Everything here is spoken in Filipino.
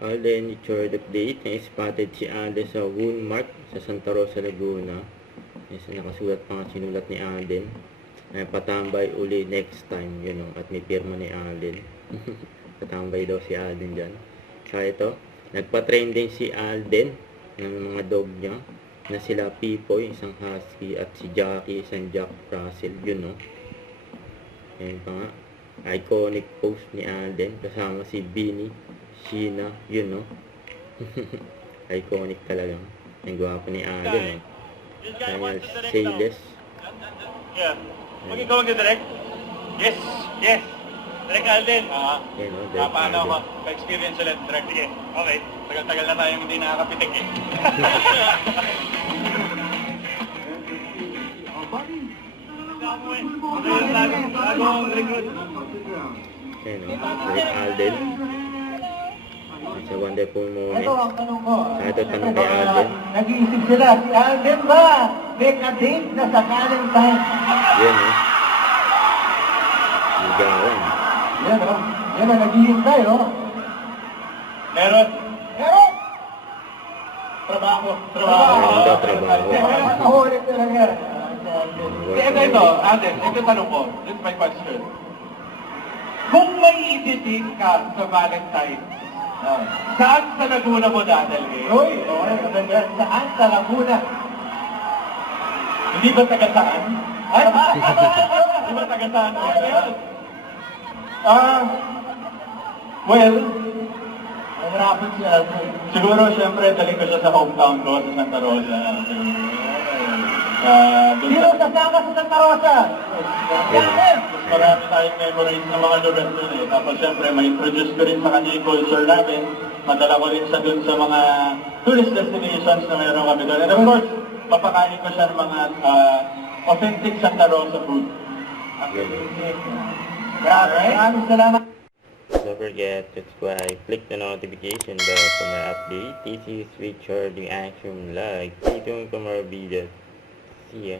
Alden Richard update na spotted si Alden sa wound mark sa Santa Rosa, Laguna. Yes, nakasulat pa nga sinulat ni Alden. Ay, patambay uli next time, yun know, at may pirma ni Alden. Patambay daw si Alden dyan. Kaya ito, nagpa-train din si Alden ng mga dog niya na sila Pipoy, isang husky, at si Jackie, isang Jack Russell, yun know. Ayan pa nga, iconic post ni Alden kasama si Beanie, Sheena, yun know. Iconic talaga. Ang gwapo ni Alden, eh. Daniel Sayles. Yeah. Ikaw mag-direct? Yes, yes. Direct Alden. Yan, no? Direct Paano Alden. ako? Pa-experience ulit. Direct. Sige. Okay. Tagal-tagal na tayong hindi nakakapitik eh. Bagong recruit. Yan, no? Direct Alden. It's a wonderful moment. Ito ang tanong ko. Ito tanong kay Alden. Nag-iisip sila, si Alden ba may ka-date na sa Valentine? Yan, no? Ligawan. Yan o. Yan ang naghihintay o. Meron. Pero, Trabaho. Meron daw trabaho. nakahuli talaga. Ito, Alden. Ito tanong ko. This is my question. Kung may i-date ka sa Valentine, saan sa Laguna mo dadalhin? Uy, okay, maganda. Saan sa Laguna? Hindi ba taga saan? Ay, hindi ba taga saan? Well, Nahirapan si Alden. siguro siyempre dali ko siya sa hometown ko sa Santa Rosa. Doon Sino sa sasama sa Santa Rosa? Alden! marami tayong memories ng mga lugar doon eh. Tapos siyempre may introduce ko rin sa kanya yung culture namin. Madala ko rin sa doon sa mga tourist destinations na mayroon kami doon. And of course, papakain ko siya ng mga authentic Santa Rosa food. Grabe, maraming salamat. Don't forget to subscribe, click the notification bell for more update. This is Richard, the Action Live. Stay tuned for more videos. See ya.